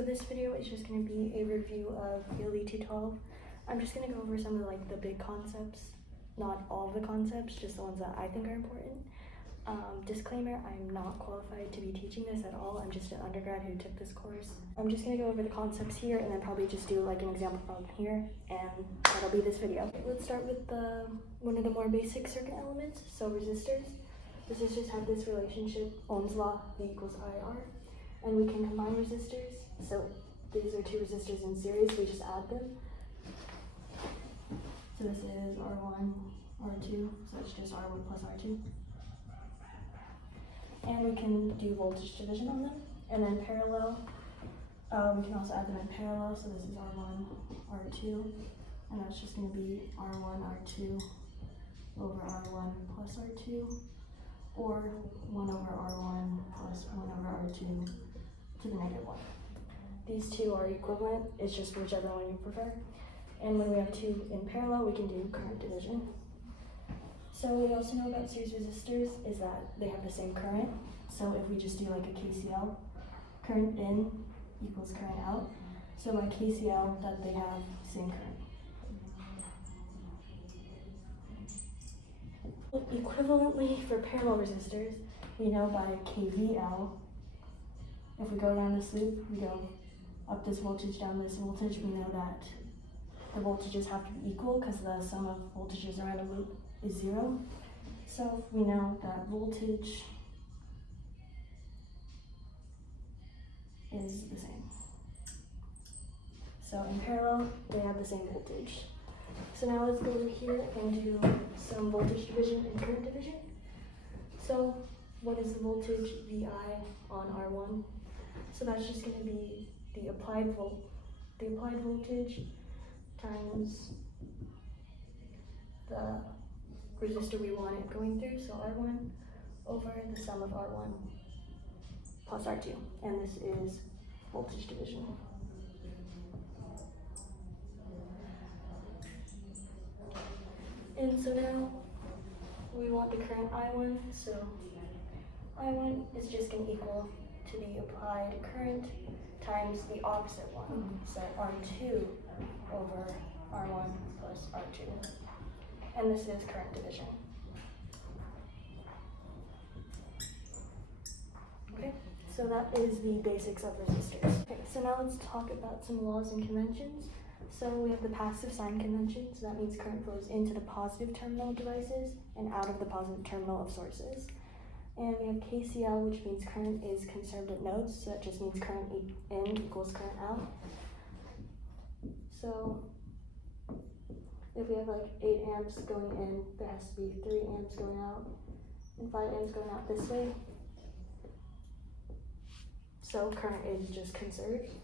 So this video is just going to be a review of ELE212. I'm just going to go over some of the big concepts, not all the concepts, just the ones that I think are important. Disclaimer, I'm not qualified to be teaching this at all. I'm just an undergrad who took this course. I'm just going to go over the concepts here and then probably just do an example problem here, and that'll be this video. Let's start with one of the more basic circuit elements, so resistors. Resistors have this relationship, Ohm's law, V equals IR, and we can combine resistors. So these are two resistors in series, we just add them. So this is R1, R2, so it's just R1 plus R2. And we can do voltage division on them. And then parallel, we can also add them in parallel, so this is R1, R2, and that's just going to be R1, R2 over R1 plus R2, or 1 over R1 plus 1 over R2 to the negative 1. These two are equivalent, it's just whichever one you prefer. And when we have two in parallel, we can do current division. So what we also know about series resistors is that they have the same current. So if we just do a KCL, current in equals current out. So by KCL, that they have same current. Equivalently for parallel resistors, we know by KVL, if we go around this loop, we go up this voltage, down this voltage, we know that the voltages have to be equal because the sum of voltages around a loop is 0. So we know that voltage is the same. So in parallel, they have the same voltage. So now let's go over here and do some voltage division and current division. So what is the voltage VI on R1? So that's just going to be the applied voltage times the resistor we want it going through, so R1 over the sum of R1 plus R2, and this is voltage division. And so now we want the current I1, so I1 is just going to equal to the applied current times the opposite one, so R2 over R1 plus R2. And this is current division. Okay, so that is the basics of resistors. Okay, so now let's talk about some laws and conventions. So we have the passive sign convention, so that means current flows into the positive terminal of devices and out of the positive terminal of sources. And we have KCL, which means current is conserved at nodes, so that just means current in equals current out. So if we have 8 amps going in, there has to be 3 amps going out and 5 amps going out this way. So current is just conserved.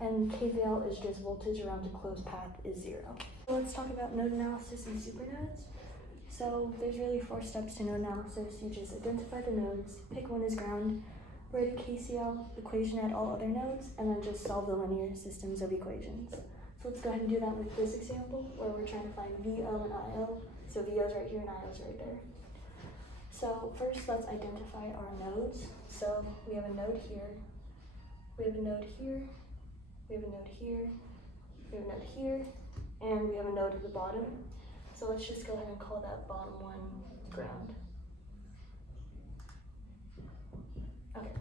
And KVL is just voltage around a closed path is 0. So let's talk about node analysis and supernodes. So there's really 4 steps to node analysis. You just identify the nodes, pick one as ground, write a KCL equation at all other nodes, and then just solve the linear systems of equations. So let's go ahead and do that with this example where we're trying to find VO and IO. So VO is right here and IO is right there. So first let's identify our nodes. So we have a node here, we have a node here, we have a node here, we have a node here, and we have a node at the bottom. So let's just go ahead and call that bottom one ground. Okay,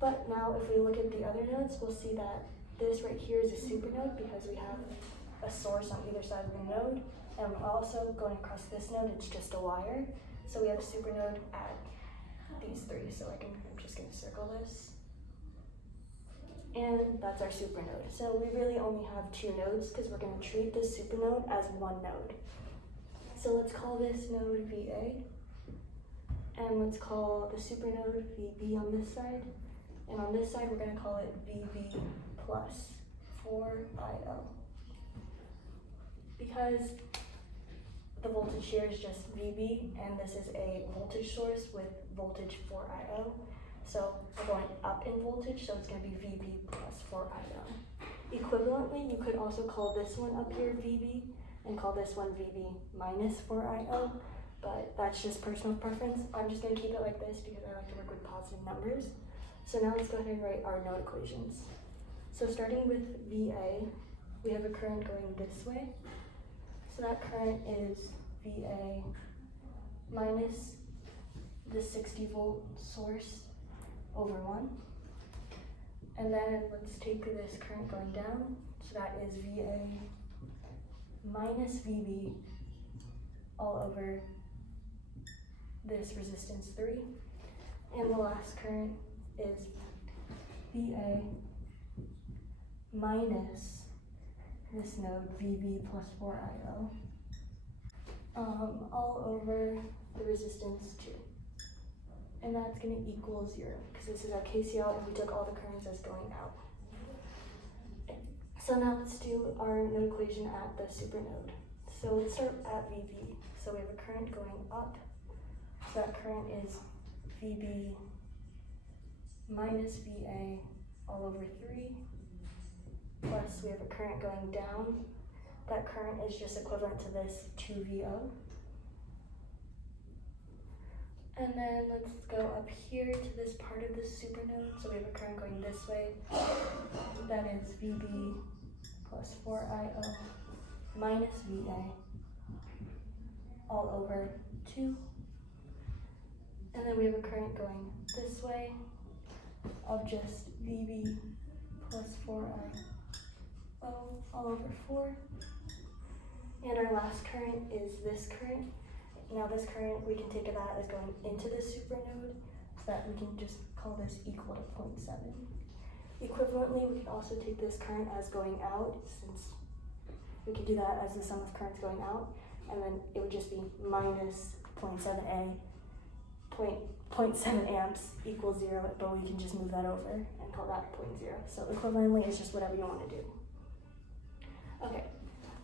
but now if we look at the other nodes, we'll see that this right here is a supernode because we have a source on either side of the node, and also going across this node, it's just a wire. So we have a supernode at these 3, so I'm just going to circle this. And that's our supernode. So we really only have 2 nodes because we're going to treat this supernode as one node. So let's call this node VA, and let's call the supernode VB on this side, and on this side we're going to call it VB plus 4IO, because the voltage here is just VB, and this is a voltage source with voltage 4IO. So we're going up in voltage, so it's going to be VB plus 4IO. Equivalently, you could also call this one up here VB and call this one VB minus 4IO, but that's just personal preference. I'm just going to keep it like this because I like to work with positive numbers. So now let's go ahead and write our node equations. So starting with VA, we have a current going this way. So that current is VA minus the 60 volt source over 1. And then let's take this current going down. So that is VA minus VB all over this resistance 3. And the last current is VA minus this node VB plus 4IO all over the resistance 2. And that's going to equal 0 because this is our KCL and we took all the currents as going out. Okay. So now let's do our node equation at the supernode. So let's start at VB. So we have a current going up. So that current is VB minus VA all over 3. Plus we have a current going down. That current is just equivalent to this 2VO. And then let's go up here to this part of the supernode. So we have a current going this way. That is VB plus 4IO minus VA all over 2. And then we have a current going this way of just VB plus 4IO all over 4. And our last current is this current. Now this current, we can take that as going into the supernode, so that we can just call this equal to 0.7. Equivalently, we can also take this current as going out, since we can do that as the sum of currents going out, and then it would just be minus 0.7 amps equals 0, but we can just move that over and call that 0.0. So equivalently, it's just whatever you want to do. Okay.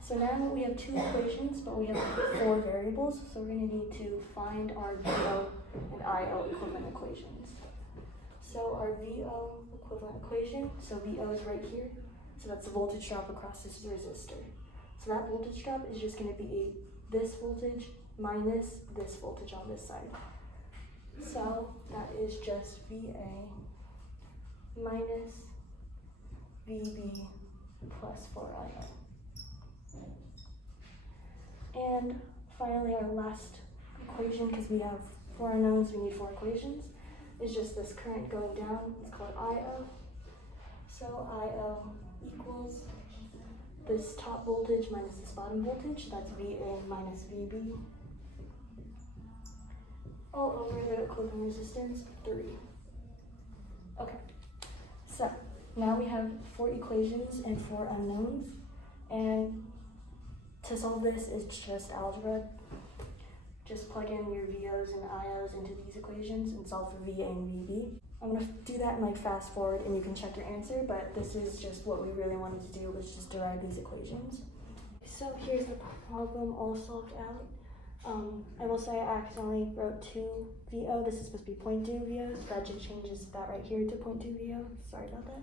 So now we have 2 equations, but we have 4 variables, so we're going to need to find our VO and IO equivalent equations. So our VO equivalent equation, so VO is right here, so that's the voltage drop across this resistor. So that voltage drop is just going to be this voltage minus this voltage on this side. So that is just VA minus VB plus 4IO. And finally, our last equation, because we have 4 unknowns, we need 4 equations, is just this current going down. It's called IO. So IO equals this top voltage minus this bottom voltage. That's VA minus VB all over the equivalent resistance 3. Okay, so now we have 4 equations and 4 unknowns, and to solve this, it's just algebra. Just plug in your VOs and IOs into these equations and solve for VA and VB. I'm going to do that and fast forward and you can check your answer, but this is just what we really wanted to do, was just derive these equations. So here's the problem all solved out. I will say I accidentally wrote 2 VO. This is supposed to be 0.2 VO, so that just changes that right here to 0.2 VO. Sorry about that.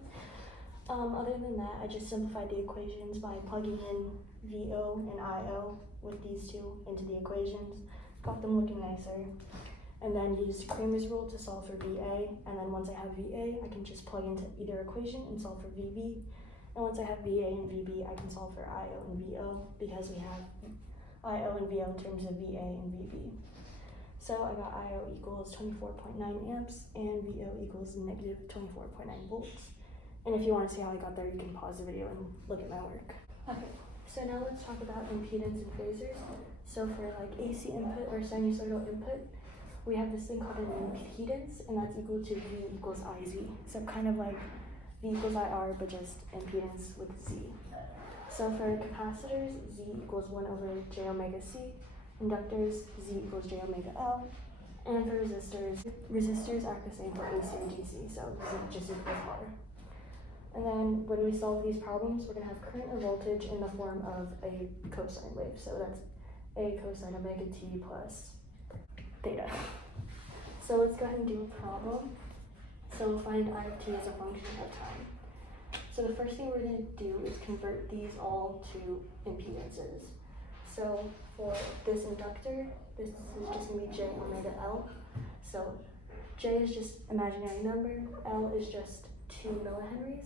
Other than that, I just simplified the equations by plugging in VO and IO with these 2 into the equations, got them looking nicer, and then used Cramer's rule to solve for VA, and then once I have VA, I can just plug into either equation and solve for VB, and once I have VA and VB, I can solve for IO and VO, because we have IO and VO in terms of VA and VB. So I got IO equals 24.9 amps, and VO equals negative 24.9 volts. And if you want to see how I got there, you can pause the video and look at my work. Okay, so now let's talk about impedance and phasors. So for like AC input or sinusoidal input, we have this thing called an impedance, and that's equal to V equals IZ. So kind of like V equals IR, but just impedance with Z. So for capacitors, Z equals 1 over J omega C. Inductors, Z equals J omega L. And for resistors act the same for AC and DC, so Z just equals R. And then when we solve these problems, we're going to have current or voltage in the form of a cosine wave. So that's A cosine omega t plus theta. So let's go ahead and do a problem. So we'll find I of t as a function of time. So the first thing we're going to do is convert these all to impedances. So for this inductor, this is just going to be J omega L. So J is just imaginary number, L is just 2 millihenries,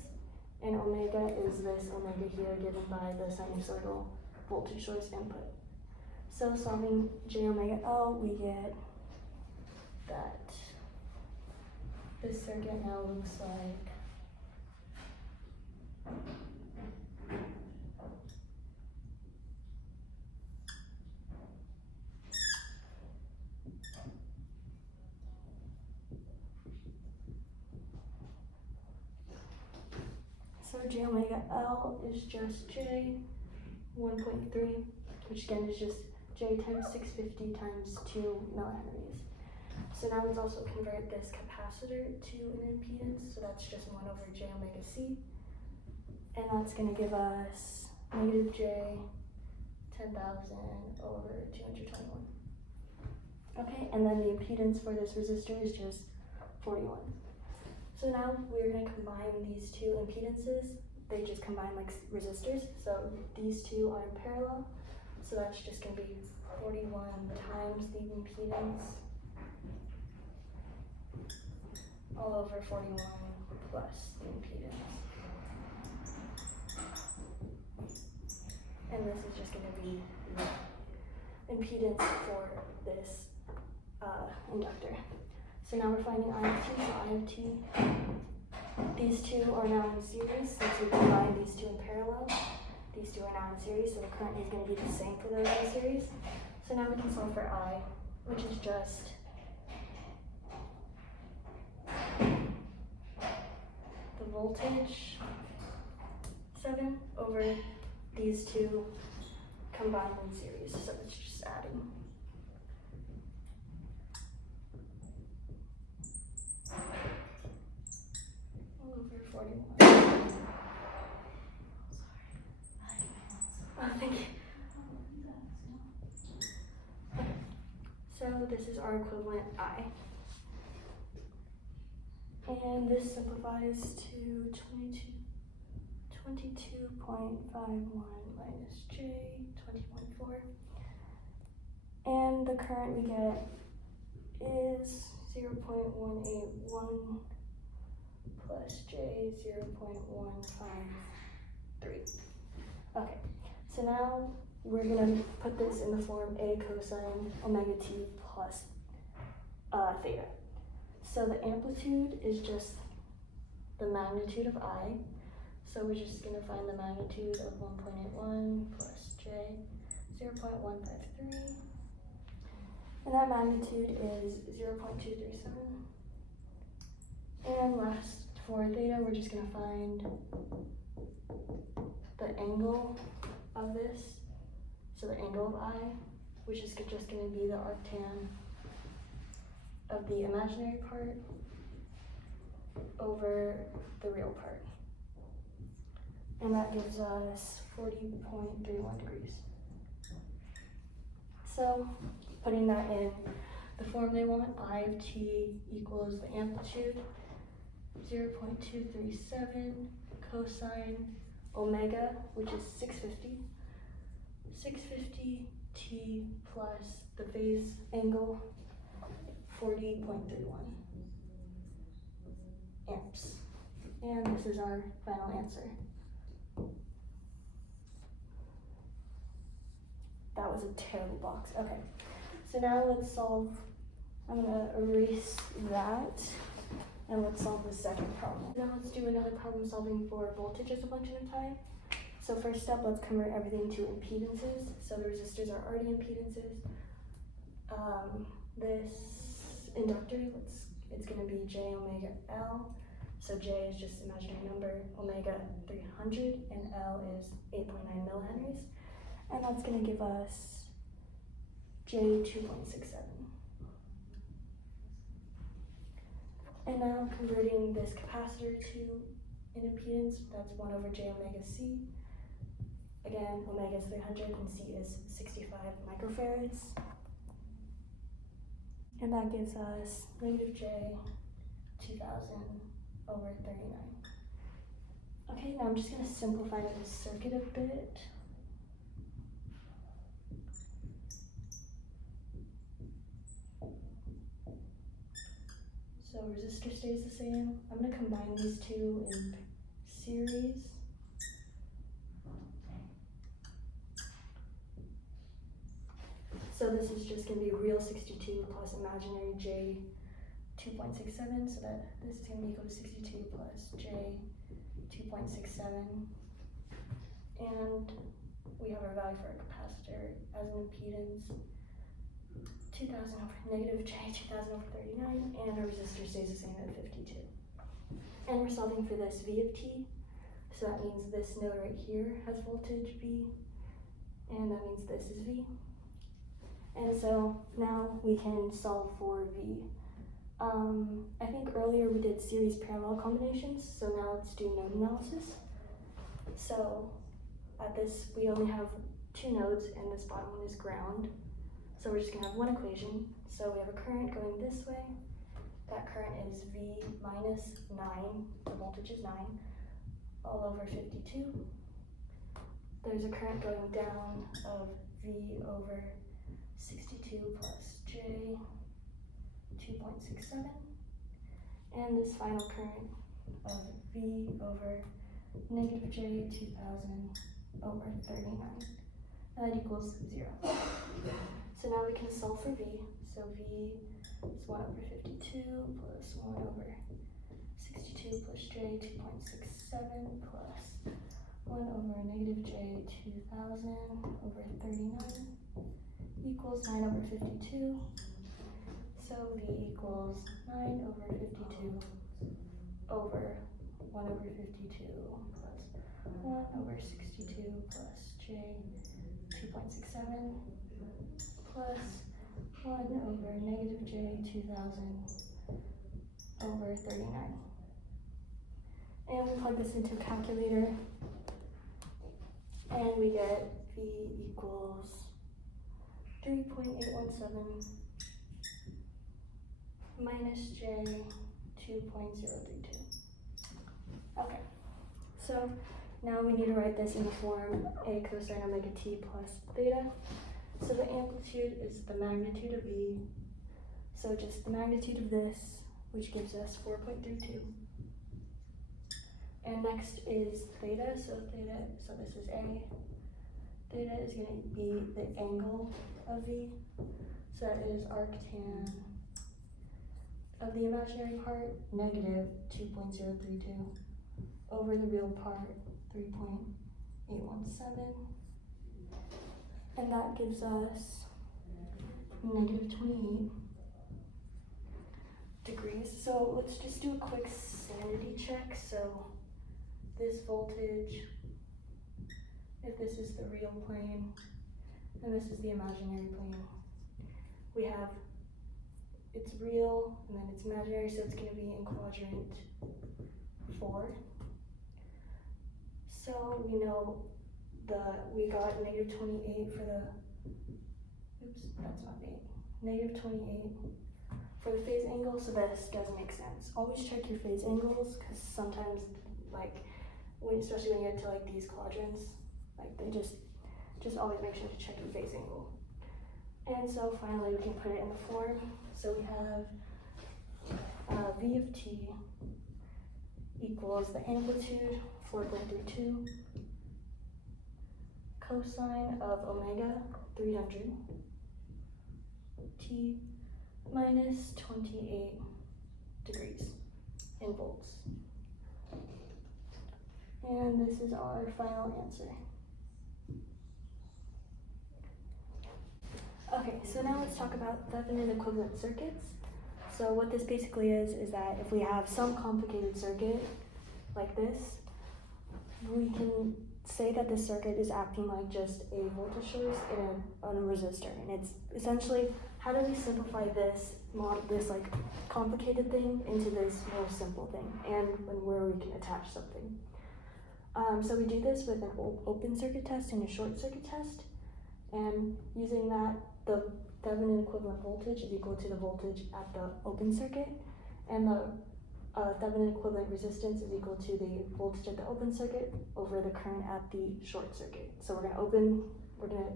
and omega is this omega here given by the sinusoidal voltage source input. So solving j omega L, we get that this circuit now looks like so j omega L is just j 1.3, which again is just j times 650 times 2 millihenries. So now let's also convert this capacitor to an impedance, so that's just 1 over j omega c, and that's going to give us negative j 10,000 over 221. Okay, and then the impedance for this resistor is just 41. So now we're going to combine these two impedances. They just combine like resistors, so these two are in parallel, so that's just going to be 41 times the impedance all over 41 plus the impedance. And this is just going to be the impedance for this inductor. So now we're finding I of t, so I of t, these two are now in series since we combined these two in parallel. These two are now in series, so the current is going to be the same for those in series. So now we can solve for I, which is just the voltage 7 over these two combined in series, so it's just adding. Over 41. Oh, thank you. Okay. So this is our equivalent I. And this simplifies to 22.51 minus j 20.4. And the current we get is 0.181 plus j 0.153. Okay, so now we're going to put this in the form a cosine omega t plus theta. So the amplitude is just the magnitude of I. So we're just going to find the magnitude of 1.81 plus j 0.153. And that magnitude is 0.237. And last, for theta, we're just going to find the angle of this. So the angle of I, which is just going to be the arctan of the imaginary part over the real part. And that gives us 40.31 degrees. So putting that in the form they want, I of t equals the amplitude 0.237 cosine omega, which is 650 t plus the phase angle 40.31 amps. And this is our final answer. That was a terrible box. Okay, so now let's solve, I'm gonna erase that, and let's solve the second problem. Now let's do another problem solving for voltage as a function of time. So first step, let's convert everything to impedances. So the resistors are already impedances. This inductor, it's gonna be j omega L. So j is just imaginary number, omega 300, and L is 8.9 millihenries. And that's going to give us j 2.67. And now converting this capacitor to an impedance, that's 1 over j omega c. Again, omega is 300 and c is 65 microfarads. And that gives us negative j 2000 over 39. Okay, now I'm just going to simplify this circuit a bit. So resistor stays the same. I'm going to combine these two in series so this is just going to be real 62 plus imaginary j 2.67, so that this is going to be equal to 62 plus j 2.67, and we have our value for our capacitor as an impedance 2000 over negative j 2000 over 39, and our resistor stays the same at 52. And we're solving for this v of t, so that means this node right here has voltage v, and that means this is v. And so now we can solve for v. I think earlier we did series parallel combinations, so now let's do node analysis. So at this, we only have two nodes, and this bottom one is ground. So we're just gonna have one equation. So we have a current going this way. That current is V minus 9, the voltage is 9, all over 52. There's a current going down of V over 62 plus J 2.67. And this final current of V over negative J 2000 over 39. And that equals 0. So now we can solve for V. So V is 1 over 52 plus 1 over 62 plus J 2.67 plus 1 over negative J 2000 over 39 equals 9 over 52. So V equals 9 over 52 over 1 over 52 plus 1 over 62 plus J 2.67 plus 1 over negative J 2000 over 39. And we plug this into a calculator, and we get V equals 3.817 minus J 2.032. Okay, so now we need to write this in the form A cosine omega t plus theta. So the amplitude is the magnitude of V, so just the magnitude of this, which gives us 4.32. And next is theta, so this is A. Theta is going to be the angle of V, so that is arctan of the imaginary part, negative 2.032, over the real part, 3.817. And that gives us negative 28 degrees. So let's just do a quick sanity check. So this voltage, if this is the real plane, and this is the imaginary plane, we have it's real and then it's imaginary, so it's going to be in quadrant 4. So we know we got negative 28 for the, oops, that's not 8, negative 28 for the phase angle, so this doesn't make sense. Always check your phase angles, because sometimes, especially when you get to these quadrants, they just always make sure to check your phase angle. And so finally we can put it in the form. So we have V of t equals the amplitude, 4.32, cosine of omega, 300, t minus 28 degrees in volts. And this is our final answer. Okay, so now let's talk about Thevenin equivalent circuits. So what this basically is that if we have some complicated circuit like this, we can say that this circuit is acting like just a voltage source on a resistor. And it's essentially, how do we simplify this complicated thing into this more simple thing, and where we can attach something. So we do this with an open circuit test and a short circuit test. And using that, the Thevenin equivalent voltage is equal to the voltage at the open circuit, and the Thevenin equivalent resistance is equal to the voltage at the open circuit over the current at the short circuit. So we're gonna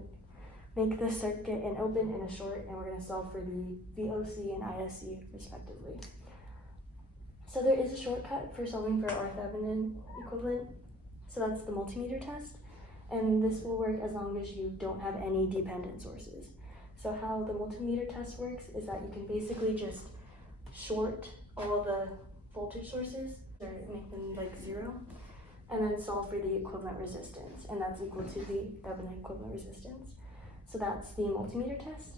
make this circuit an open and a short, and we're gonna solve for the VOC and ISC respectively. So there is a shortcut for solving for our Thevenin equivalent. So that's the multimeter test. And this will work as long as you don't have any dependent sources. So how the multimeter test works is that you can basically just short all the voltage sources or make them like 0, and then solve for the equivalent resistance, and that's equal to the Thevenin equivalent resistance. So that's the multimeter test.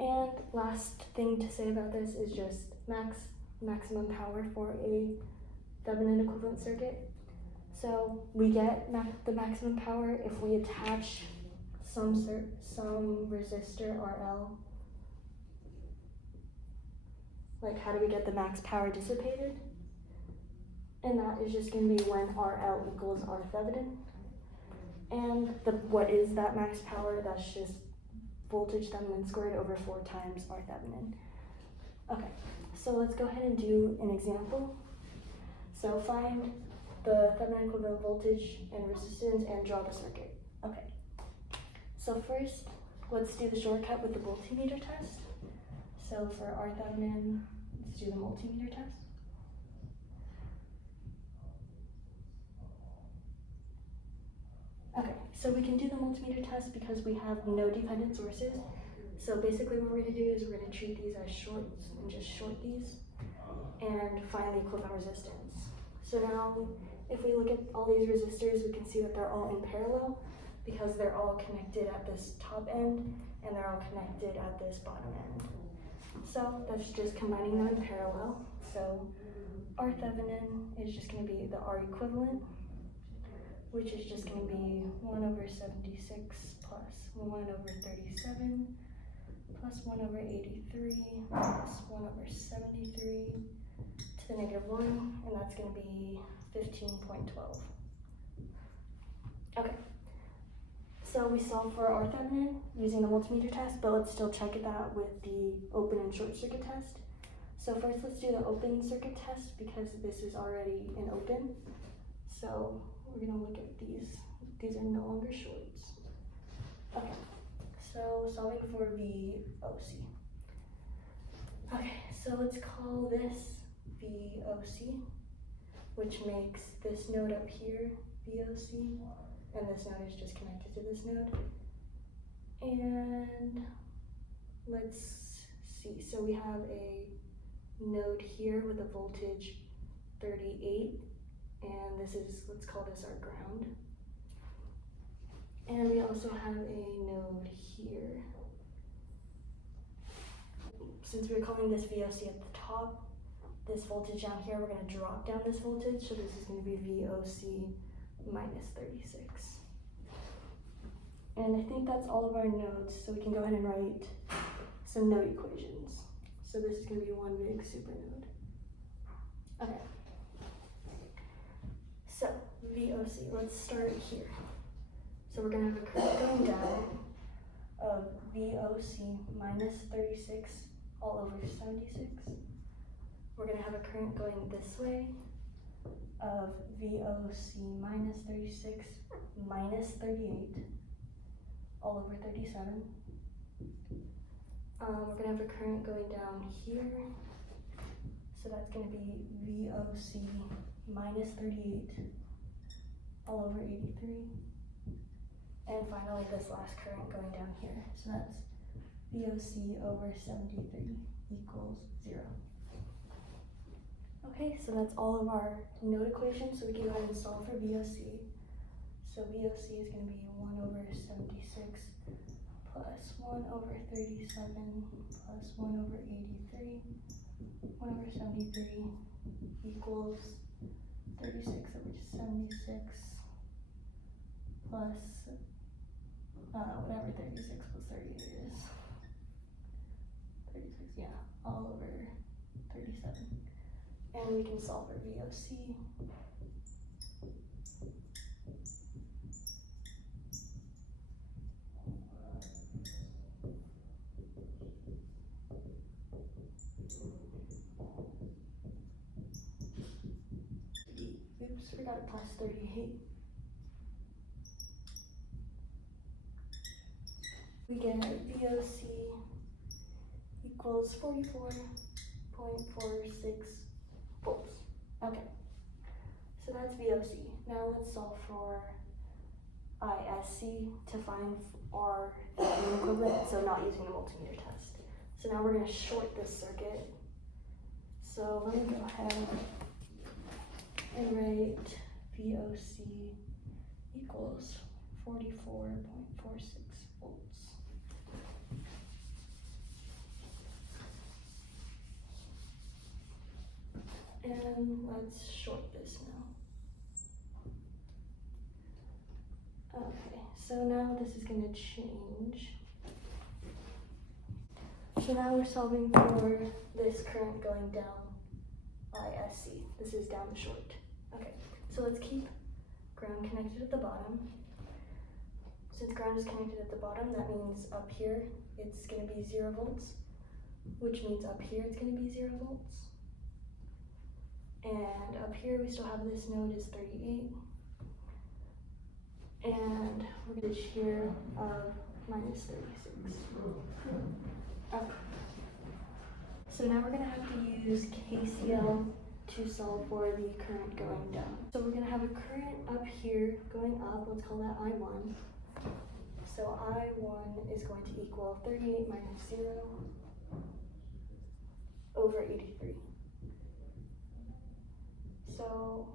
And last thing to say about this is just maximum power for a Thevenin equivalent circuit. So we get the maximum power if we attach some resistor RL. Like, how do we get the max power dissipated? And that is just going to be when RL equals R Thevenin. And what is that max power? That's just voltage Thevenin squared over 4 times R Thevenin. Okay, so let's go ahead and do an example. So find the Thevenin equivalent voltage and resistance and draw the circuit. Okay, so first, let's do the shortcut with the multimeter test. So for R Thevenin, let's do the multimeter test. Okay, so we can do the multimeter test because we have no dependent sources. So basically what we're going to do is we're going to treat these as shorts and just short these and find the equivalent resistance. So now if we look at all these resistors, we can see that they're all in parallel because they're all connected at this top end and they're all connected at this bottom end. So that's just combining them in parallel. So R Thevenin is just going to be the R equivalent, which is just going to be 1 over 76 plus 1 over 37 plus 1 over 83 plus 1 over 73 to the -1, and that's going to be 15.12. Okay, so we solved for R Thevenin using the multimeter test, but let's still check it out with the open and short circuit test. So first let's do the open circuit test because this is already an open. So we're going to look at these. These are no longer shorts. Okay, so solving for VOC. Okay, so let's call this VOC, which makes this node up here VOC, and this node is just connected to this node. And let's see, so we have a node here with a voltage 38, and this is, let's call this our ground. And we also have a node here. Since we're calling this VOC at the top, this voltage down here, we're going to drop down this voltage, so this is going to be VOC minus 36. And I think that's all of our nodes, so we can go ahead and write some node equations. So this is going to be one big supernode. Okay. So VOC, let's start here. So we're going to have a current going down of VOC minus 36 all over 76. We're going to have a current going this way of VOC minus 36 minus 38 all over 37. We're going to have a current going down here. So that's going to be VOC minus 38 all over 83. And finally, this last current going down here. So that's VOC over 73 equals 0. Okay, so that's all of our node equations. So we can go ahead and solve for VOC. So VOC is going to be 1 over 76 plus 1 over 37 plus 1 over 83. 1 over 73 equals 36 over 76 plus whatever 36 plus 38 is. 36, yeah, all over 37. And we can solve for VOC. Oops, forgot a plus 38. We get VOC equals 44.46 volts. Okay, so that's VOC. Now let's solve for ISC to find our Thevenin equivalent, so not using the multimeter test. So now we're going to short this circuit. So let me go ahead and write VOC equals 44.46 volts. And let's short this now. Okay, so now this is going to change. So now we're solving for this current going down ISC. This is down the short. Okay, so let's keep ground connected at the bottom. Since ground is connected at the bottom, that means up here it's going to be 0 volts, which means up here it's going to be 0 volts. And up here we still have this node is 38. And we're going to here of minus 36. Okay. So now we're going to have to use KCL to solve for the current going down. So we're going to have a current up here going up, let's call that I1. So I1 is going to equal 38 minus 0 over 83. So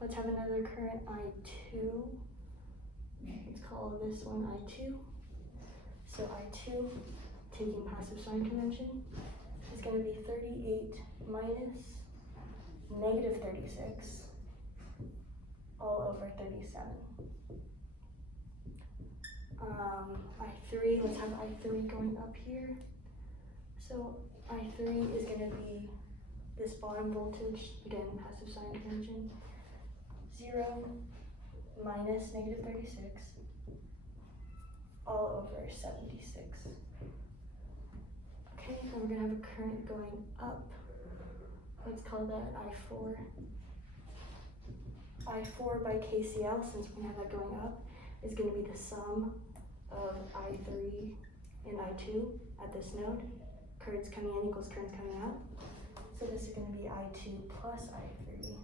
let's have another current I2. Let's call this one I2. So I2, taking passive sign convention, is going to be 38 minus negative 36 all over 37. I3, let's have I3 going up here. So I3 is going to be this bottom voltage, again, passive sign convention, 0 minus negative 36 all over 76. Okay, and we're going to have a current going up. Let's call that I4. I4 by KCL, since we have that going up, is going to be the sum of I3 and I2 at this node. Currents coming in equals currents coming out. So this is going to be I2 plus I3.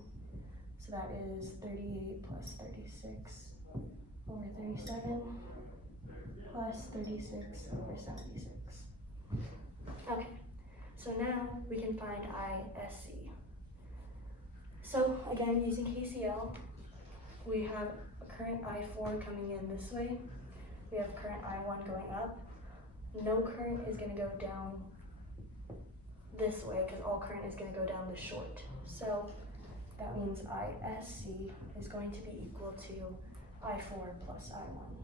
So that is 38 plus 36 over 37 plus 36 over 76. Okay, so now we can find ISC. So again, using KCL, we have a current I4 coming in this way. We have current I1 going up. No current is going to go down this way because all current is going to go down the short. So that means ISC is going to be equal to I4 plus I1.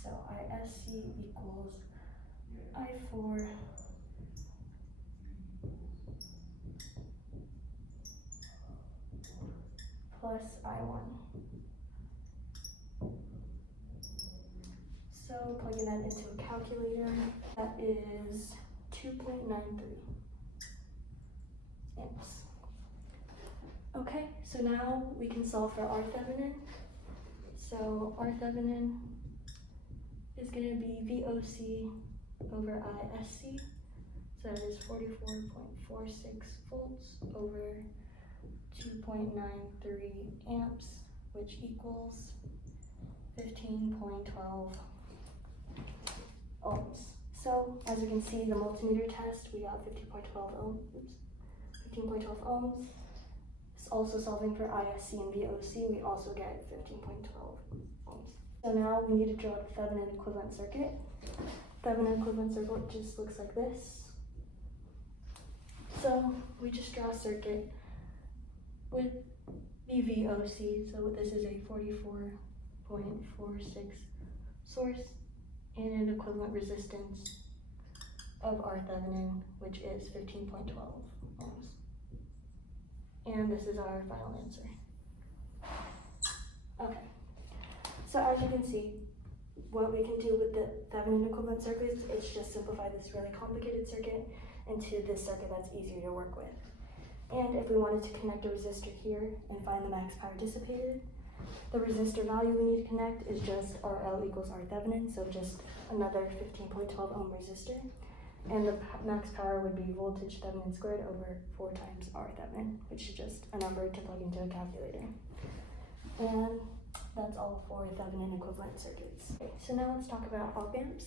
So ISC equals I4 plus I1. So plugging that into a calculator, that is 2.93 amps. Okay, so now we can solve for our Thevenin. So our Thevenin is going to be VOC over ISC. So that is 44.46 volts over 2.93 amps, which equals 15.12 ohms. So as you can see, the multimeter test, we got 15.12 ohms. It's also solving for ISC and VOC, we also get 15.12 ohms. So now we need to draw the Thevenin equivalent circuit. Thevenin equivalent circuit just looks like this. So we just draw a circuit with the VOC. So this is a 44.46 source and an equivalent resistance of our Thevenin, which is 15.12 ohms. And this is our final answer. Okay, so as you can see, what we can do with the Thevenin equivalent circuits is just simplify this really complicated circuit into this circuit that's easier to work with. And if we wanted to connect a resistor here and find the max power dissipated, the resistor value we need to connect is just RL equals R Thevenin, so just another 15.12 ohm resistor. And the max power would be voltage Thevenin squared over 4 times R Thevenin, which is just a number to plug into a calculator. And that's all for Thevenin equivalent circuits. Okay, so now let's talk about op amps.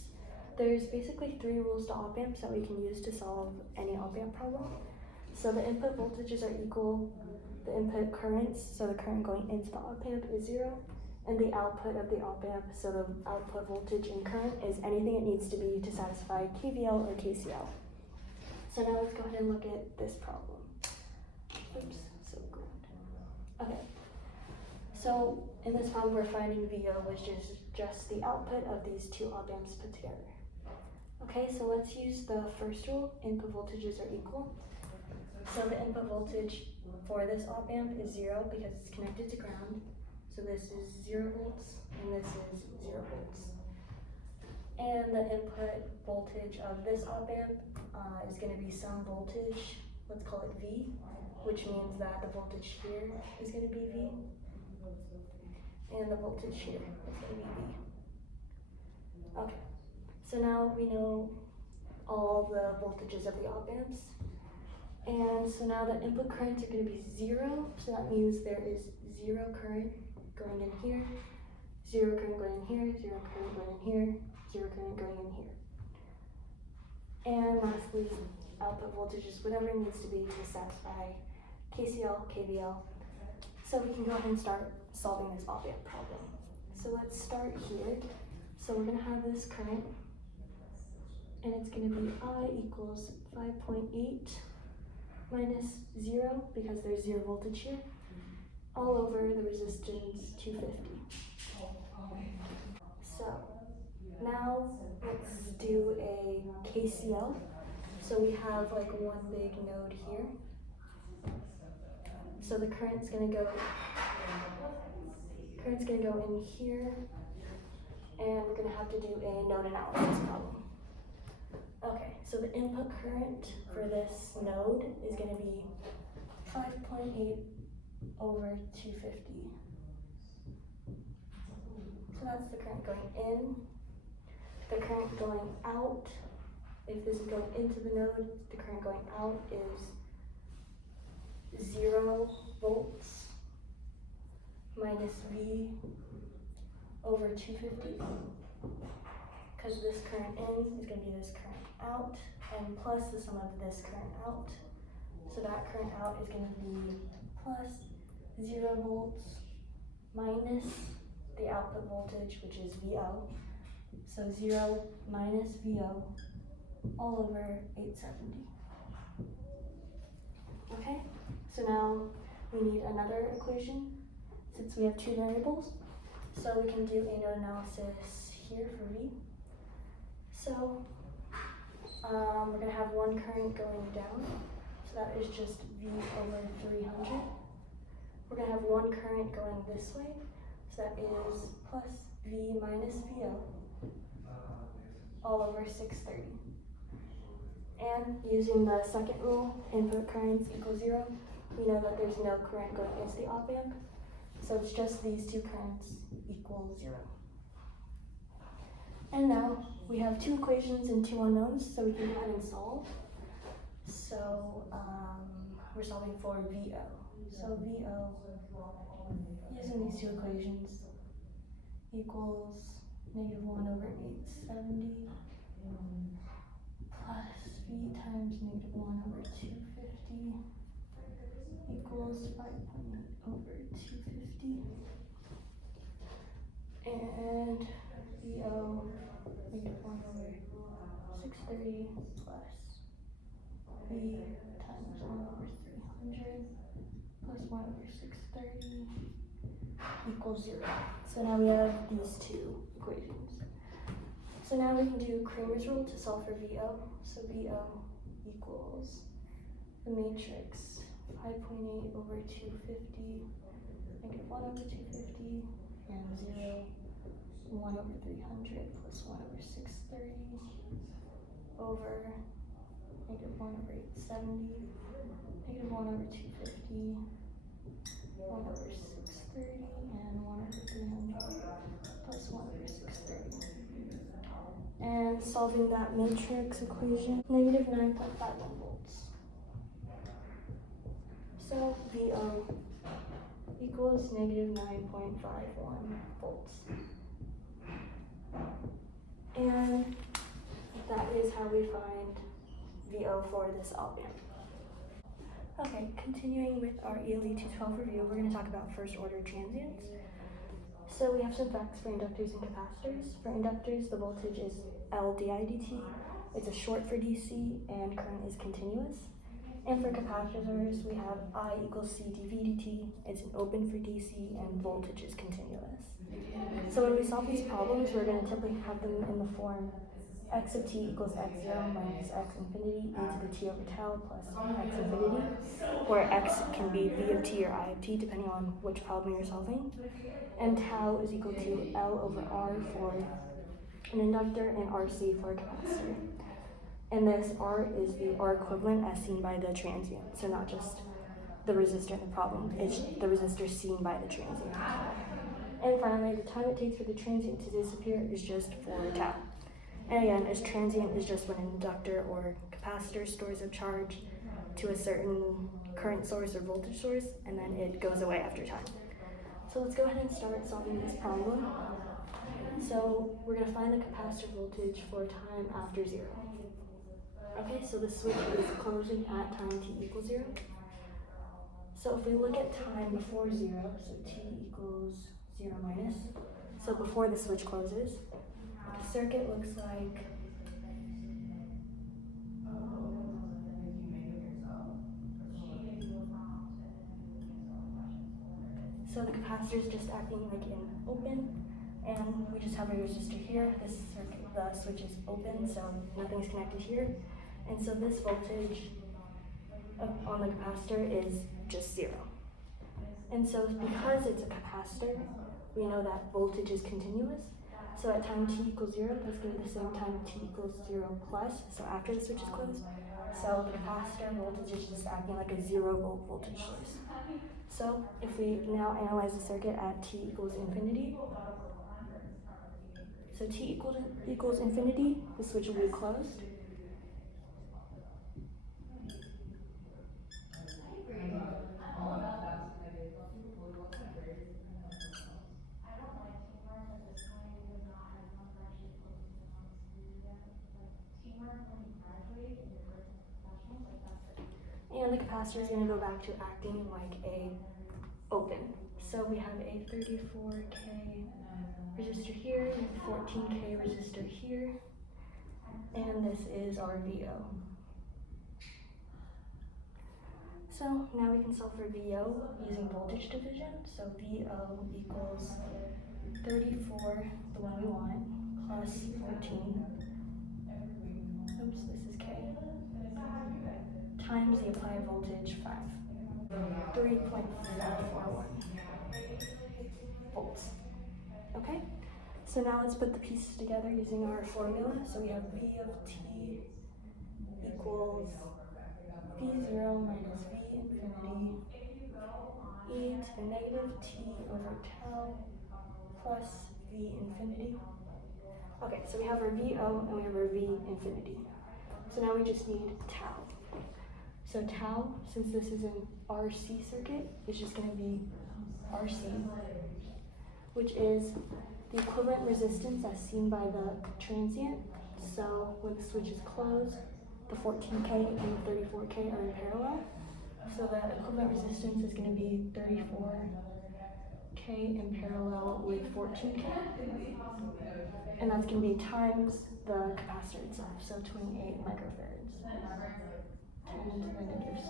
There's basically 3 rules to op amps that we can use to solve any op amp problem. So the input voltages are equal, the input currents, so the current going into the op amp is 0, and the output of the op amp, so the output voltage and current is anything it needs to be to satisfy KVL or KCL. So now let's go ahead and look at this problem. Oops, so good. Okay, so in this problem we're finding VO, which is just the output of these 2 op amps put together. Okay, so let's use the first rule, input voltages are equal. So the input voltage for this op amp is 0 because it's connected to ground. So this is 0 volts and this is 0 volts. And the input voltage of this op amp is going to be some voltage, let's call it V, which means that the voltage here is going to be V. And the voltage here is going to be V. Okay, so now we know all the voltages of the op amps. And so now the input currents are going to be 0, so that means there is 0 current going in here, 0 current going in here, 0 current going in here, 0 current going in here. And lastly, output voltage is whatever it needs to be to satisfy KCL, KVL. So we can go ahead and start solving this op amp problem. So let's start here. So we're going to have this current, and it's going to be I equals 5.8 minus 0, because there's 0 voltage here, all over the resistance 250. So now let's do a KCL. So we have like one big node here. So the current's gonna go in here, and we're gonna have to do a node analysis problem. Okay, so the input current for this node is going to be 5.8 over 250. So that's the current going in. The current going out, if this is going into the node, the current going out is 0 volts minus V over 250. Because this current in is going to be this current out, and plus the sum of this current out. So that current out is going to be plus 0 volts minus the output voltage, which is VO. So 0 minus VO all over 870. Okay, so now we need another equation since we have 2 variables. So we can do a node analysis here for V. So we're going to have one current going down, so that is just V over 300. We're going to have one current going this way, so that is plus V minus VO all over 630. And using the second rule, input currents equal 0, we know that there's no current going into the op amp, so it's just these 2 currents equal 0. And now we have 2 equations and 2 unknowns, so we can go ahead and solve. So we're solving for VO. So VO, using these 2 equations, equals -1 over 870 plus V times -1 over 250 equals 5.8 over 250. And VO -1 over 630 plus V times 1 over 300 plus 1 over 630 equals 0. So now we have these 2 equations. So now we can do Cramer's rule to solve for VO. So VO equals the matrix 5.8 over 250, -1 over 250, and 0, 1 over 300 plus 1 over 630 over -1 over 870, -1 over 250, 1 over 630, and 1 over 300 plus 1 over 630. And solving that matrix equation, negative 9.51 volts. So VO equals negative 9.51 volts. And that is how we find VO for this op amp. Okay, continuing with our ELE212 review, we're going to talk about first order transients. So we have some facts for inductors and capacitors. For inductors, the voltage is L didt. It's a short for DC and current is continuous. And for capacitors, we have I equals C dV dt. It's an open for DC and voltage is continuous. So when we solve these problems, we're going to typically have them in the form x of t equals x0 minus x infinity e to the t over tau plus x infinity, where x can be v of t or I of t depending on which problem you're solving. And tau is equal to L over R for an inductor and RC for a capacitor. And this R is the R equivalent as seen by the transient, so not just the resistor in the problem, it's the resistor seen by the transient. And finally, the time it takes for the transient to disappear is just 4 tau. And again, a transient is just when an inductor or capacitor stores a charge to a certain current source or voltage source, and then it goes away after time. So let's go ahead and start solving this problem. So we're going to find the capacitor voltage for time after 0. Okay, so the switch is closing at time t equals 0. So if we look at time before 0, so t equals 0 minus, so before the switch closes, the circuit looks like so the capacitor is just acting like in open, and we just have a resistor here. This circuit, the switch is open, so nothing's connected here. And so this voltage on the capacitor is just 0. And so because it's a capacitor, we know that voltage is continuous. So at time t equals 0, that's going to be the same time t equals 0 plus, so after the switch is closed. So the capacitor voltage is just acting like a 0 volt voltage source. So if we now analyze the circuit at t equals infinity, so t equals infinity, the switch will be closed. And the capacitor is going to go back to acting like a open. So we have a 34K resistor here, 14K resistor here, and this is our VO. So now we can solve for VO using voltage division. So VO equals 34, the one we want, plus 14. Oops, this is K. Times the applied voltage 5. 3.541 volts. Okay, so now let's put the pieces together using our formula. So we have V of t equals V0 minus V infinity e to the negative t over tau plus V infinity. Okay, so we have our VO and we have our V infinity. So now we just need tau. So tau, since this is an RC circuit, is just going to be RC, which is the equivalent resistance as seen by the transient. So when the switch is closed, the 14K and the 34K are in parallel. So the equivalent resistance is going to be 34K in parallel with 14K. And that's going to be times the capacitor itself, so 28 microfarads. 10 to the negative 6.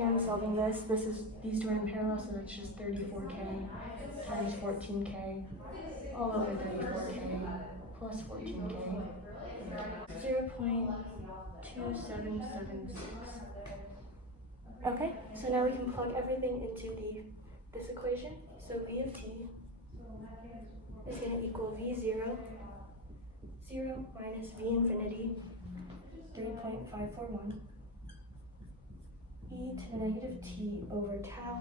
And solving this is these two are in parallel, so that's just 34K times 14K all over 34K plus 14K. 0.2776. Okay, so now we can plug everything into this equation. So V of t is going to equal V0, 0 minus V infinity, 3.541, e to the negative t over tau,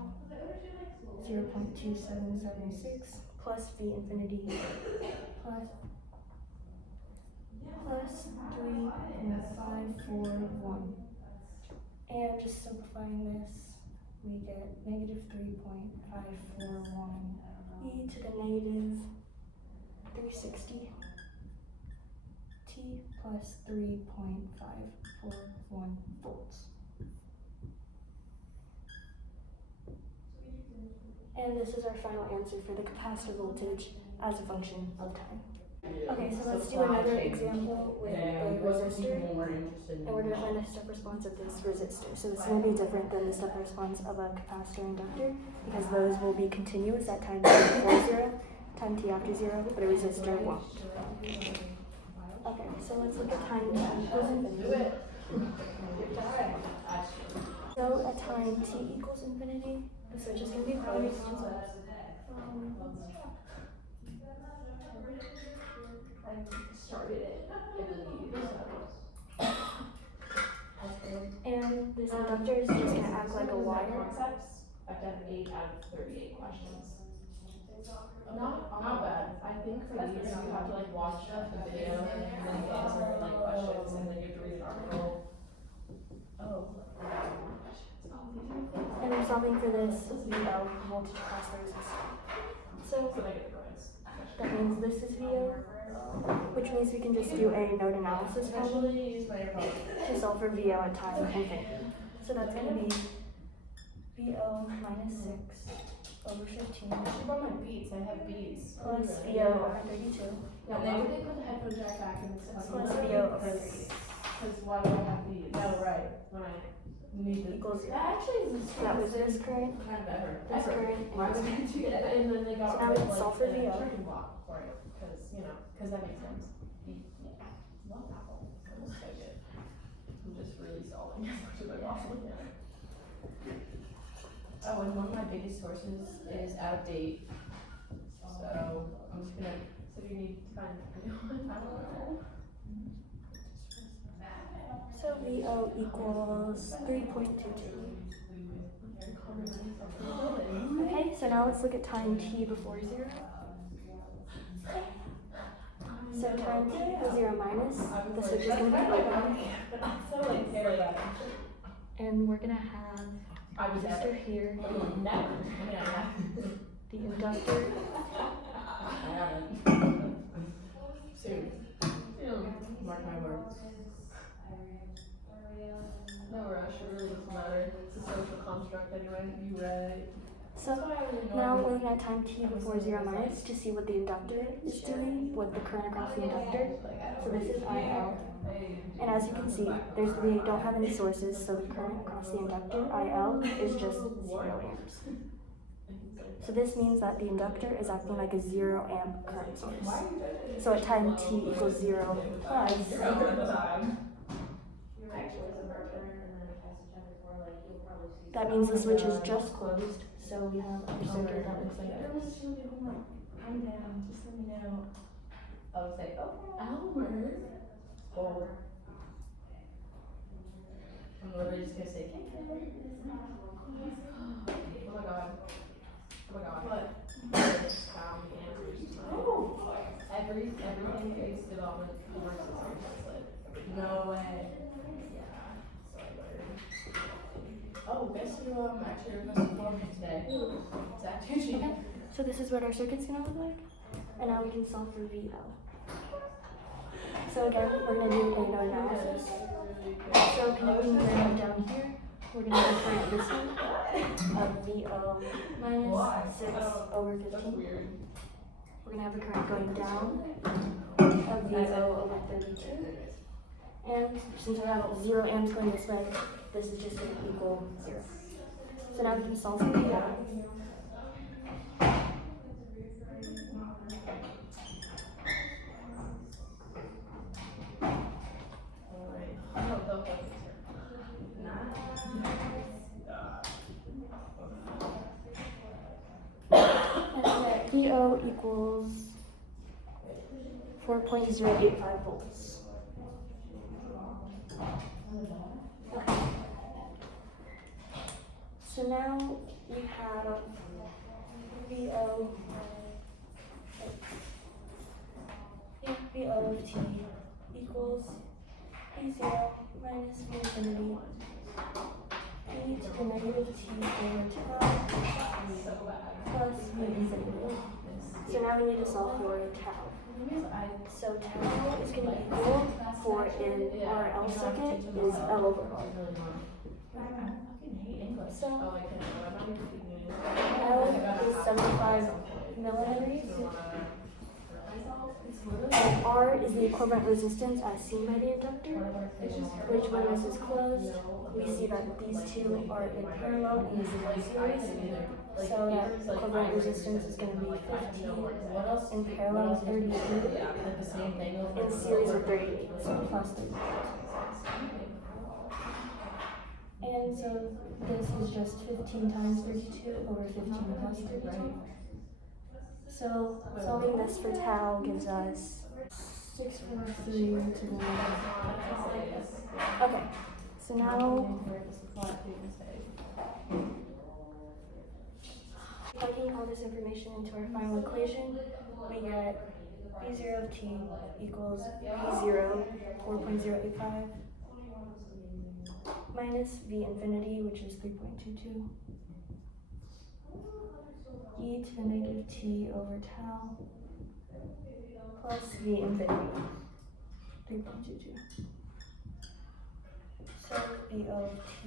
0.2776, plus V infinity, plus plus 3.541. And just simplifying this, we get negative 3.541 e to the negative 360 t plus 3.541 volts. And this is our final answer for the capacitor voltage as a function of time. Okay, so let's do another example with a resistor, and we're going to find the step response of this resistor. So it's going to be different than the step response of a capacitor inductor, because those will be continuous at time t before 0, time t after 0, but a resistor won't. Okay, so let's look at time t equals infinity. So at time t equals infinity, the switch is going to be closed. Started it, I believe, And this inductor is just going to act like a wire. Concepts, I've done 8 out of 38 questions. Not bad. I think for these, you have to like watch the video and then answer like questions and then you have to read an article. Oh. And I'm solving for this VO, voltage across the resistor. So that means this is VO, which means we can just do a node analysis problem to solve for VO at time infinity. So that's going to be VO minus 6 over 15 From my beats, I have beats. plus VO over 32. No, they didn't put the headphone jack back in the Plus VO over 3. Because why would I have beats? No, right. When I need the Equals 0. that actually is So that was this current, kind of ever. this current, And then they got So now we can solve for VO. turkey block for it, because that makes sense. Love that one. That was so good. I'm just really solving as much as I possibly can. Oh, and one of my biggest sources is out of date. So I'm just gonna. So you need to find a new one. I don't know. So VO equals 3.22. Okay, so now let's look at time t before 0. So time t equals 0 minus, the switch is going to be open. And we're going to have a resistor here, the inductor, Soon. Mark my words. No rush, it really doesn't matter. It's a social construct anyway. You right. So now we're looking at time t before 0 minus to see what the inductor is doing with the current across the inductor. So this is IL. And as you can see, we don't have any sources, so the current across the inductor, IL, is just 0 amps. So this means that the inductor is acting like a 0 amp current source. So at time t equals 0 plus, that means the switch is just closed. So we have our circuit that looks like this. Calm down, just let me know. I'll say, okay, Albert. Oh. I'm literally just gonna say, KK. Oh my god. Oh my god. What? Found the answers to my everything is development works as a template. No way. Oh, guess who actually requested for me today? Zach Tucci. Okay, so this is what our circuit's gonna look like. And now we can solve for VL. So again, we're gonna do a node analysis. So connecting ground down here, we're gonna have a current this one of VO minus 6 over 15. We're gonna have a current going down of VO over 32. And since we have 0 amps going this way, this is just going to equal 0. So now we can solve for VO. And VO equals 4.085 volts. Okay. So now we have VO of t equals V0 minus V infinity e to the negative t over tau plus V infinity. So now we need to solve for tau. So tau is going to equal, for an RL circuit, is L over R. So L is 75 millihenries, and R is the equivalent resistance as seen by the inductor, which when this is closed, we see that these two are in parallel and this is in series. So that equivalent resistance is going to be 15 in parallel with 32, in series with 38, so plus 38. And so this is just 15 times 32 over 15 plus 32. So solving this for tau gives us 643 to the negative. Okay, so now plugging all this information into our final equation, we get V0 of t equals V0, 4.085, minus V infinity, which is 3.22, e to the negative t over tau, plus V infinity, 3.22. So V of t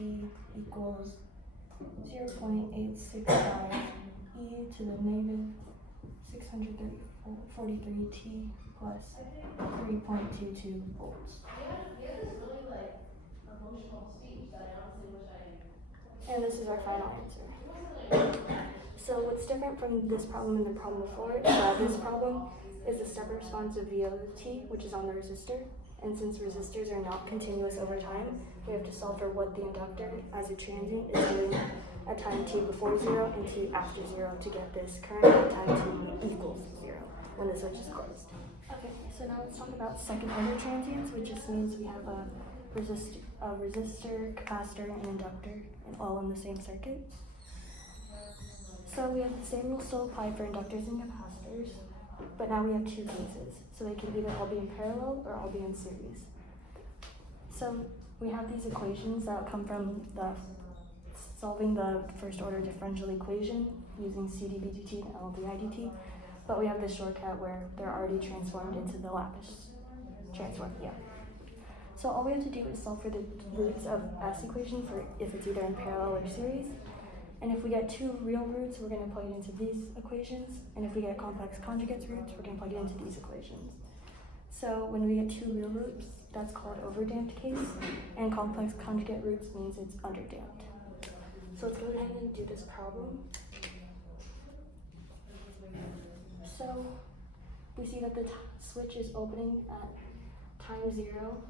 equals 0.865 e to the negative 643 t plus 3.22 volts. And this is our final answer. So what's different from this problem and the problem before is that this problem is the step response of V of t, which is on the resistor. And since resistors are not continuous over time, we have to solve for what the inductor as a transient is doing at time t before 0 and t after 0 to get this current at time t equals 0 when the switch is closed. Okay, so now let's talk about second order transients, which just means we have a resistor, capacitor, and inductor, and all in the same circuit. So we have the same rule still apply for inductors and capacitors, but now we have two cases. So they can either all be in parallel or all be in series. So we have these equations that come from solving the first order differential equation using c dv dt and L di dt, but we have this shortcut where they're already transformed into the Laplace transform, yeah. So all we have to do is solve for the roots of S equation for if it's either in parallel or series. And if we get two real roots, we're going to plug it into these equations. And if we get complex conjugates roots, we're going to plug it into these equations. So when we get two real roots, that's called overdamped case. And complex conjugate roots means it's underdamped. So let's go ahead and do this problem. So we see that the switch is opening at time 0.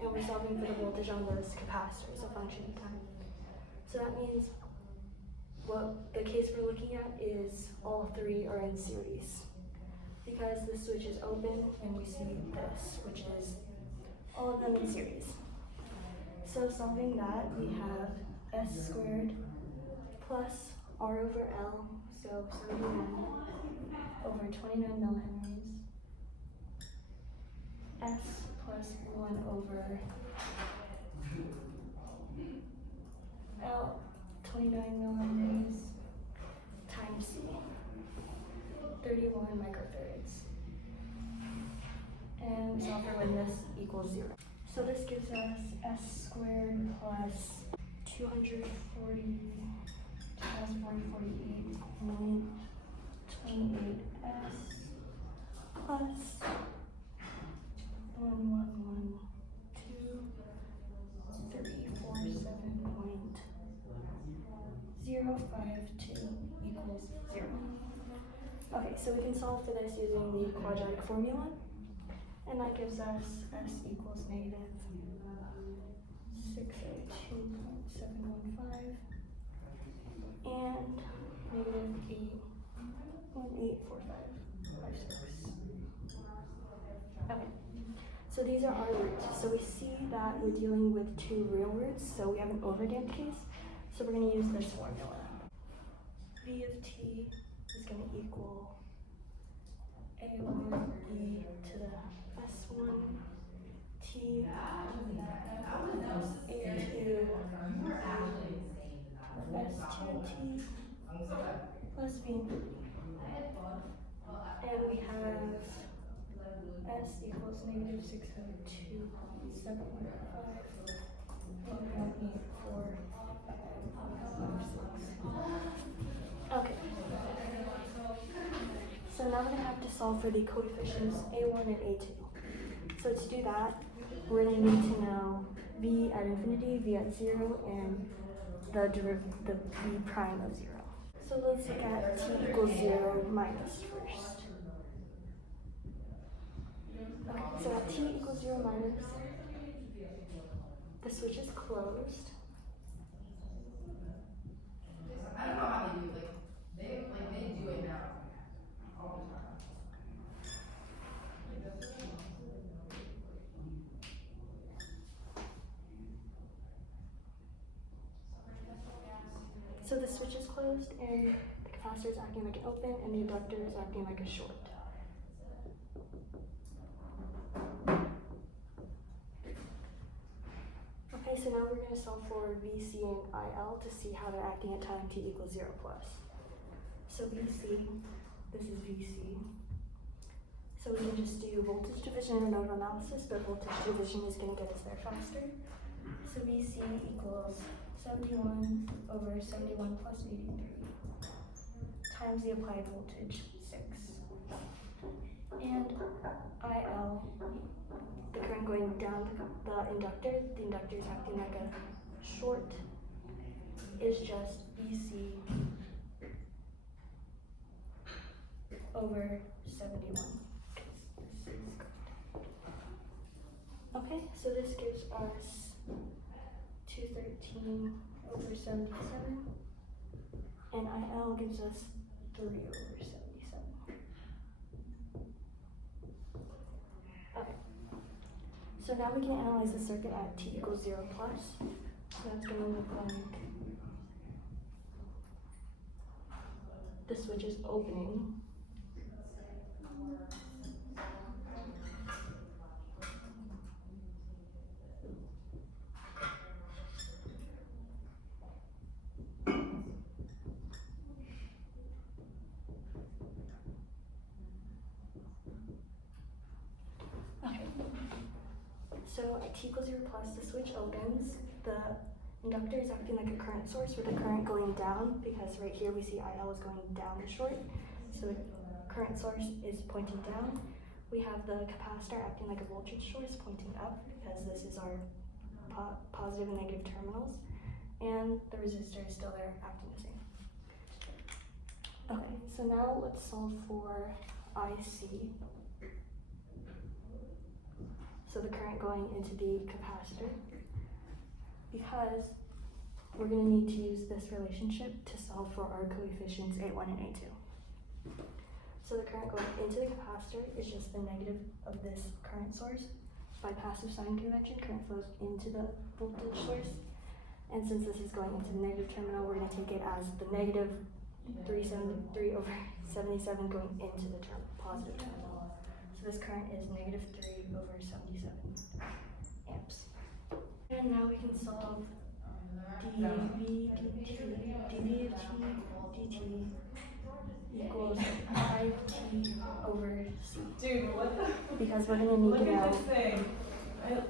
And we're solving for the voltage on this capacitor as a function of time. So that means what the case we're looking at is all three are in series. Because the switch is open and we see this, which is all of them in series. So solving that, we have S squared plus R over L, so 79 over 29 millihenries, S plus 1 over L, 29 millihenries, times C, 31 microfarads. And we solve for when this equals 0. So this gives us S squared plus 248 28S plus 1112,347.052 equals 0. Okay, so we can solve for this using the quadratic formula, and that gives us S equals negative 602.715 and negative 8.84556. Okay, so these are our roots. So we see that we're dealing with two real roots, so we have an overdamped case. So we're going to use this formula. V of t is going to equal A over E to the S1 T A2 S2T plus V infinity. And we have S equals negative 602.715 Okay. So now we're going to have to solve for the coefficients A1 and A2. So to do that, we're going to need to know V at infinity, V at 0, and the V prime of 0. So let's look at T equals 0 minus first. Okay, so at T equals 0 minus, the switch is closed. I don't know how they do it. They do it now. All the time. So the switch is closed and the capacitor is acting like an open and the inductor is acting like a short. Okay, so now we're going to solve for VC and IL to see how they're acting at time t equals 0 plus. So VC, this is VC. So we can just do voltage division and nodal analysis, but voltage division is going to get us there faster. So VC equals 71 over 71 plus 83 times the applied voltage, 6. And IL, the current going down the inductor is acting like a short, is just VC over 71. Okay, so this gives us 213 over 77, and IL gives us 3 over 77. Okay, so now we can analyze the circuit at t equals 0 plus. So that's going to look like the switch is opening. So at t equals 0 plus, the switch opens, the inductor is acting like a current source with the current going down, because right here we see IL is going down the short, so the current source is pointing down. We have the capacitor acting like a voltage source pointing up, because this is our positive and negative terminals, and the resistor is still there acting the same. Okay, so now let's solve for IC. So the current going into the capacitor, because we're going to need to use this relationship to solve for our coefficients A1 and A2. So the current going into the capacitor is just the negative of this current source. By passive sign convention, current flows into the voltage source. And since this is going into the negative terminal, we're going to take it as the negative 373 over 77 going into the positive terminal. So this current is negative 3 over 77 amps. And now we can solve dV of t dt equals 5t over c. Dude, what the? Because we're going to need to know Look at this thing.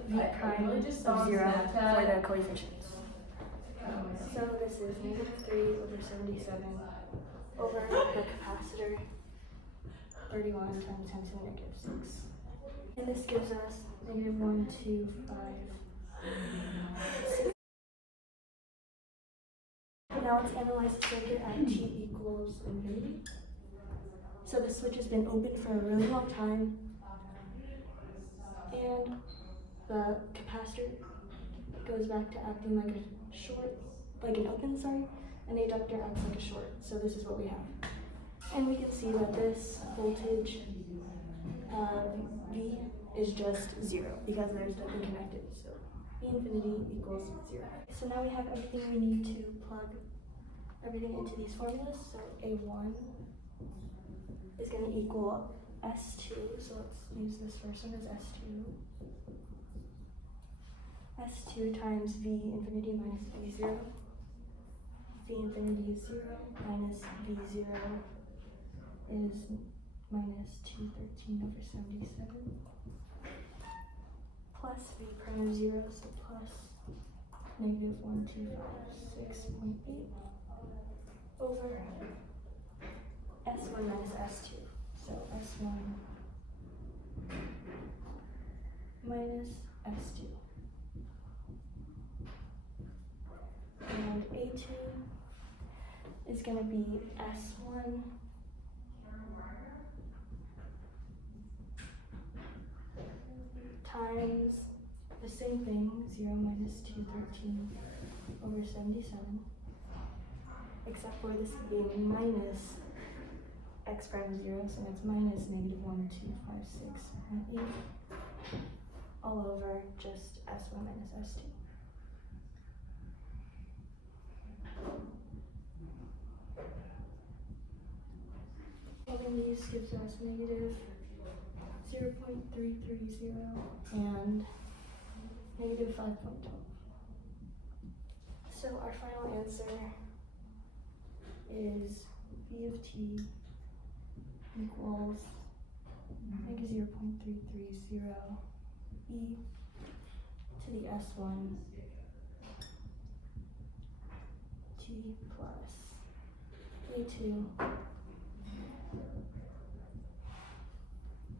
v prime really of just saw 0 Snapchat. for the coefficients. So this is negative 3 over 77 over the capacitor, 31 times 10 to the negative 6. And this gives us negative 1, 2, 5, 6. Now let's analyze the circuit at t equals infinity. So the switch has been open for a really long time, and the capacitor goes back to acting like a short, like an open, sorry, and the inductor acts like a short. So this is what we have. And we can see that this voltage V is just 0 because there's nothing connected. So V infinity equals 0. So now we have everything we need to plug everything into these formulas. So A1 is going to equal S2. So let's use this first one as S2. S2 times V infinity minus V0. V infinity is 0 minus V0 is minus 213 over 77. Plus V prime of 0, so plus negative 1256.8 over S1 minus S2. So S1 minus S2. And A2 is going to be S1 times the same thing, 0 minus 213 over 77, except for this being minus x prime of 0, so it's minus negative 1256.8 all over just S1 minus S2. Solving these gives us negative 0.330 and negative 5.12. So our final answer is V of t equals negative 0.330 e to the S1 t plus A2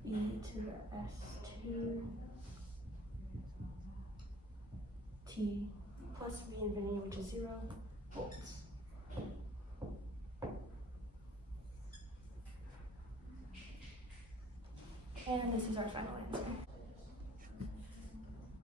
e to the S2 t plus V infinity, which is 0 volts. And this is our final answer.